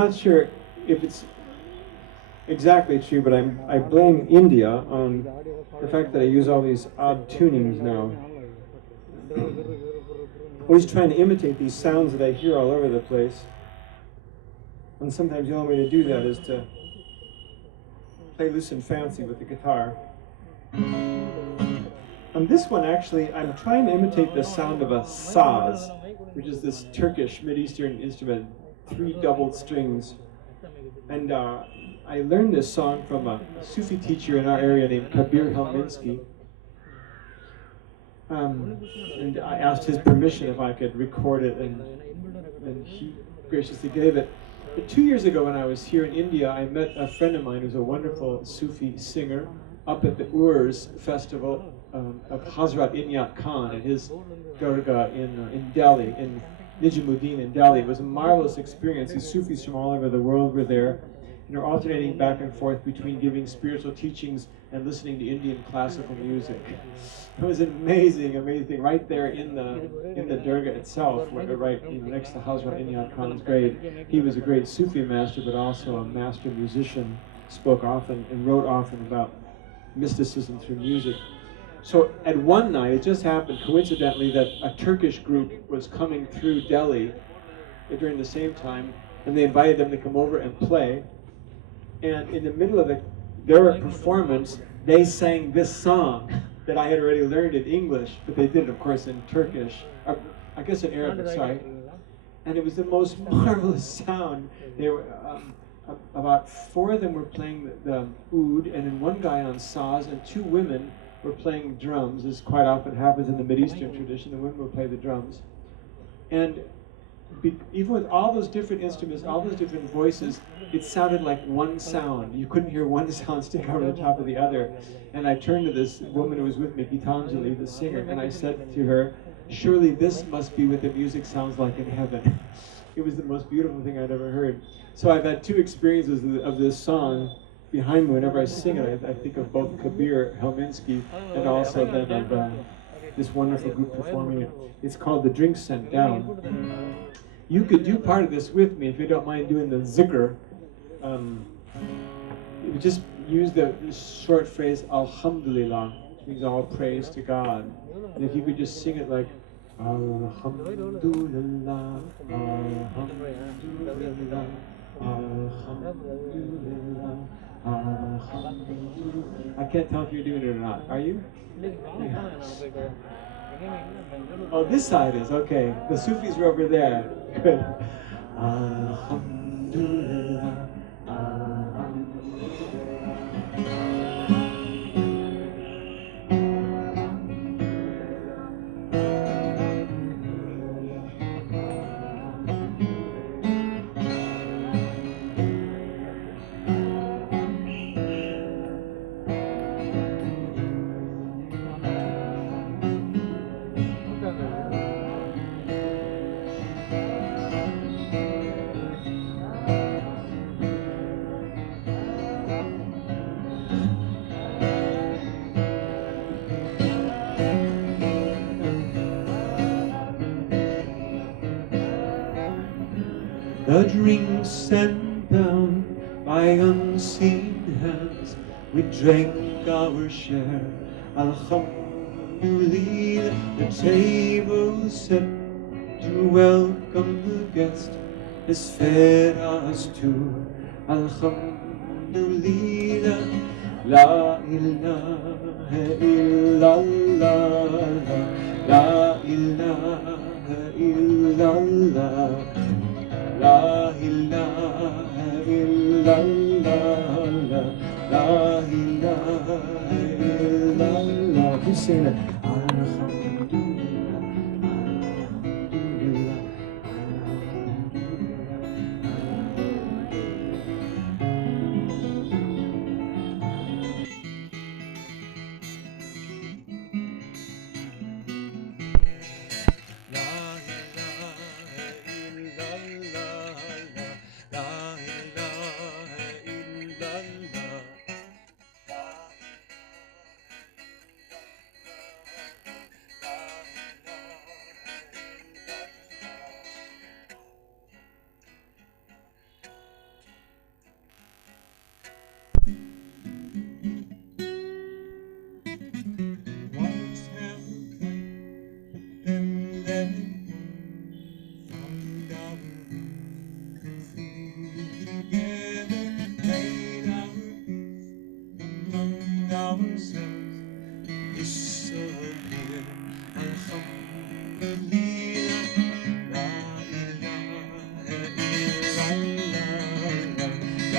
not sure if it's exactly true, but I blame India on the fact that I use all these odd tunings now. Always trying to imitate these sounds that I hear all over the place. And sometimes the only way to do that is to play loose and fancy with the guitar. On this one, actually, I'm trying to imitate the sound of a saz, which is this Turkish Mid-Eastern instrument, 3 doubled strings. And I learned this song from a Sufi teacher in our area named Kabir Helminski. And I asked his permission if I could record it, and he graciously gave it. But 2 years ago when I was here in India, I met a friend of mine who's a wonderful Sufi singer up at the Urs festival of Hazrat Inyat Khan at his dargah in Delhi, in Nijamuddin in Delhi. It was a marvelous experience. These Sufis from all over the world were there, and are alternating back and forth between giving spiritual teachings and listening to Indian classical music. It was an amazing, amazing thing right there in the dargah itself, right next to Hazrat Inyat Khan's grave. He was a great Sufi master, but also a master musician. Spoke often and wrote often about mysticism through music. So at one night, it just happened coincidentally that a Turkish group was coming through Delhi during the same time, and they invited them to come over and play. And in the middle of their performance, they sang this song that I had already learned in English, but they did it, of course, in Turkish, or I guess in Arabic, sorry. And it was the most marvelous sound. They were about 4 of them were playing the oud, and then 1 guy on saz, and 2 women were playing drums. This quite often happens in the Mid-Eastern tradition. The women will play the drums. And even with all those different instruments, all those different voices, it sounded like one sound. You couldn't hear one sound stick over the top of the other. And I turned to this woman who was with me, Gitanjali, the singer, and I said to her, surely this must be what the music sounds like in heaven. It was the most beautiful thing I'd ever heard. So I've had 2 experiences of this song behind me. Whenever I sing it, I think of both Kabir Helminski and also then of this wonderful group performing it. It's called The Drink Sent Down. You could do part of this with me if you don't mind doing the zikr. You just use the short phrase Alhamdulillah, which means all praise to God. And if you could just sing it like Alhamdulillah, Alhamdulillah, Alhamdulillah, Alhamdulillah. I can't tell if you're doing it or not. Are you? Yeah. Oh, this side is, okay. The Sufis are over there. Good. Alhamdulillah. The drink sent down by unseen hands, we drank our share. Alhamdulillah, the table set to welcome the guest has fed us too. Alhamdulillah, la ilaha illallah, la ilaha illallah. La ilaha illallah, la ilaha illallah. Keep saying it. Alhamdulillah, alhamdulillah, Once held tight, but then let go. Found our roots and flew together. Made our peace among ourselves. Disappeared. Alhamdulillah, la ilaha illallah, la ilaha illallah, la ilaha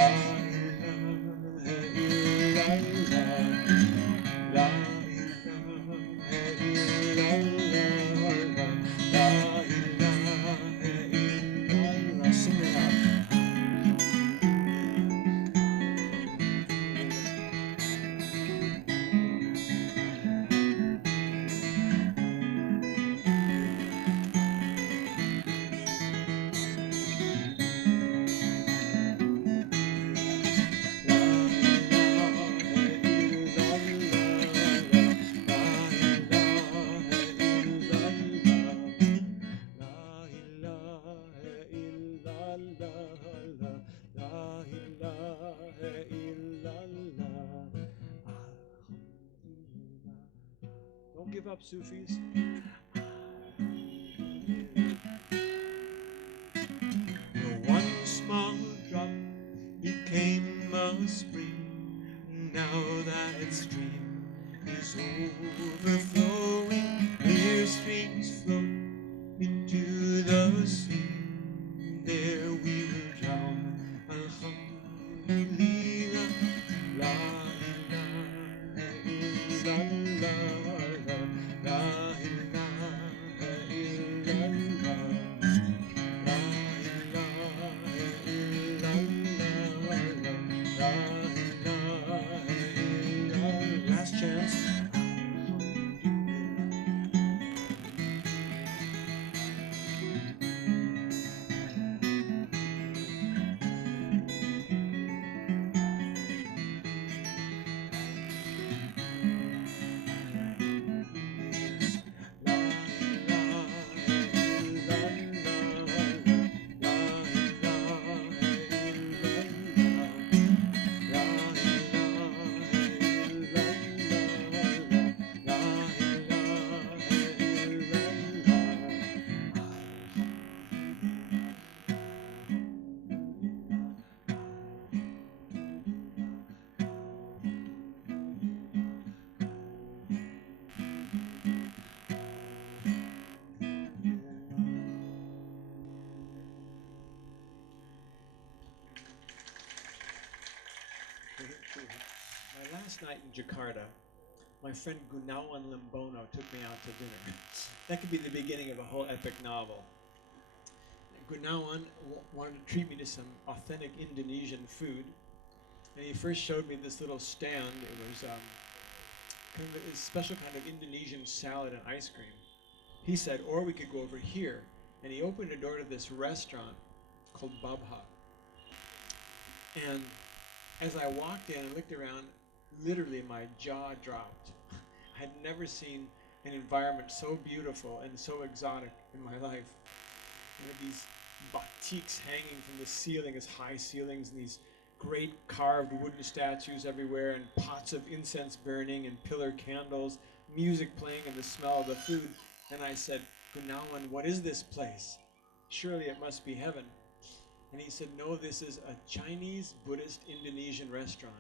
illallah, la ilaha illallah. Sing it out. Don't give up, Sufis. One small drop became a spring. Now that stream is overflowing. Clear streams flow into the sea. There we will drown. Alhamdulillah, la ilaha illallah, la ilaha illallah, la ilaha illallah, la ilaha illallah. Last chance. My last night in Jakarta, my friend Gunawan Limbono took me out to dinner. That could be the beginning of a whole epic novel. Gunawan wanted to treat me to some authentic Indonesian food, and he first showed me this little stand. It was kind of a special kind of Indonesian salad and ice cream. He said, or we could go over here, and he opened a door to this restaurant called Babha. And as I walked in and looked around, literally my jaw dropped. I had never seen an environment so beautiful and so exotic in my life. There were these batiks hanging from the ceiling, as high ceilings, and these great carved wooden statues everywhere, and pots of incense burning, and pillar candles, music playing, and the smell of the food. And I said, Gunawan, what is this place? Surely it must be heaven. And he said, no, this is a Chinese Buddhist Indonesian restaurant.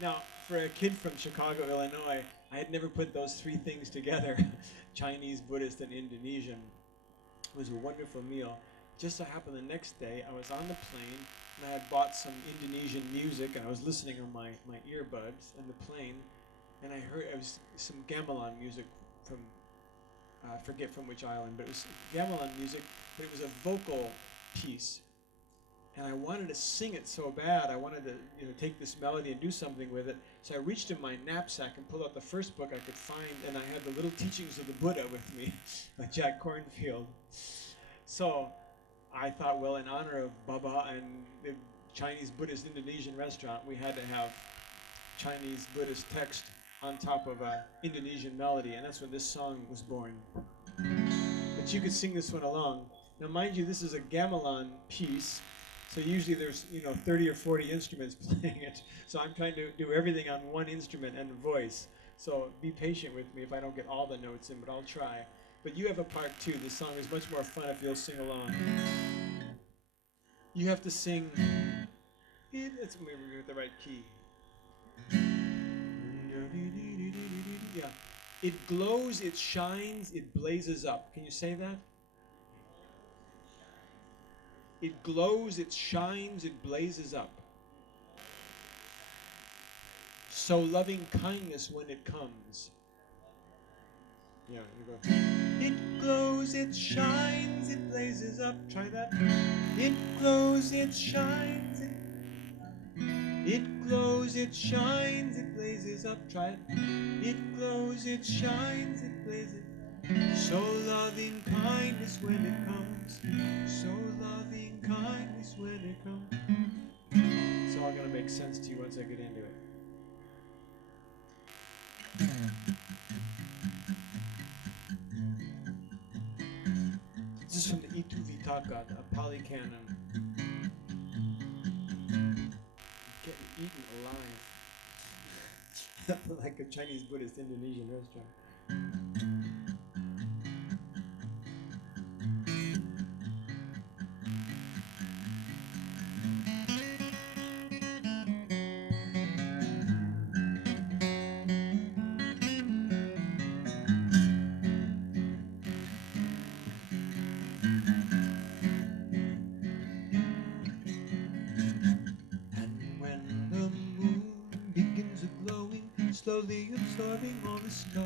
Now, for a kid from Chicago, Illinois, I had never put those three things together, Chinese, Buddhist, and Indonesian. It was a wonderful meal. Just so happened the next day, I was on the plane, and I had bought some Indonesian music, and I was listening on my earbuds in the plane, and I heard it was some gamelan music from, I forget from which island, but it was gamelan music, but it was a vocal piece. And I wanted to sing it so bad. I wanted to take this melody and do something with it. So I reached in my knapsack and pulled out the first book I could find, and I had the Little Teachings of the Buddha with me, by Jack Kornfield. So I thought, well, in honor of Baba and the Chinese Buddhist Indonesian restaurant, we had to have Chinese Buddhist text on top of an Indonesian melody, and that's when this song was born. But you could sing this one along. Now, mind you, this is a gamelan piece, So usually there's 30 or 40 instruments playing it. So I'm trying to do everything on one instrument and voice. So be patient with me if I don't get all the notes in, but I'll try. But you have a part too. This song is much more fun if you'll sing along. You have to sing. Let's maybe with the right key. Yeah. It glows, it shines, it blazes up. Can you say that? It glows, it shines, it blazes up. So loving kindness when it comes. Yeah, you go. It glows, it shines, it blazes up. Try that. It glows, it shines, it glows, it shines, it blazes up. Try it. It glows, it shines, it blazes. So loving kindness when it comes. So loving kindness when it comes. It's all gonna make sense to you once I get into it. This is from the Itu Vitaka, a Pali canon. Getting eaten alive. Like a Chinese Buddhist Indonesian restaurant. Slowly absorbing all the stars.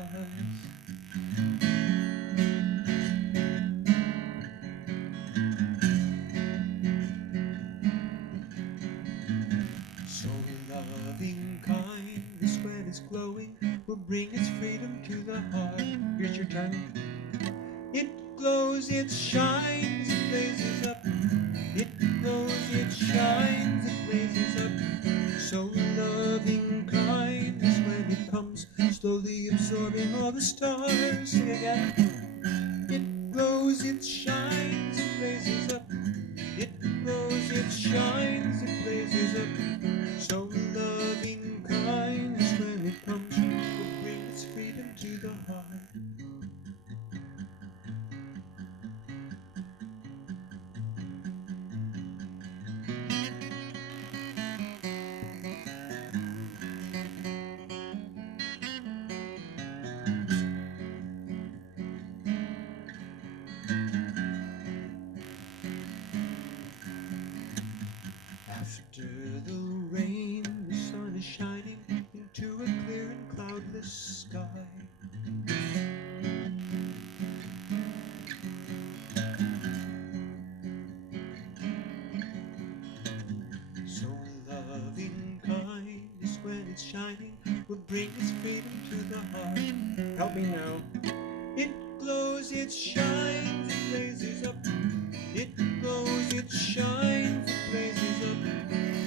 So loving kindness when it's glowing will bring its freedom to the heart. Here's your turn. It glows, it shines, it blazes up. It glows, it shines, it blazes up. So loving kindness when it comes, slowly absorbing all the stars. Sing again. It glows, it shines, it blazes up. It glows, it shines, it blazes up. So loving kindness when it comes will bring its freedom to the heart. After the rain, the sun is shining into a clear and cloudless sky. So loving kindness when it's shining will bring its freedom to the heart. Help me now. It glows, it shines, it blazes up. It glows, it shines, it blazes up.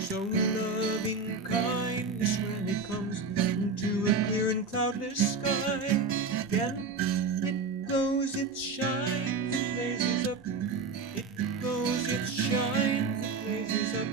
So loving kindness when it comes into a clear and cloudless sky. Again, it glows, it shines, it blazes up. It glows, it shines, it blazes up.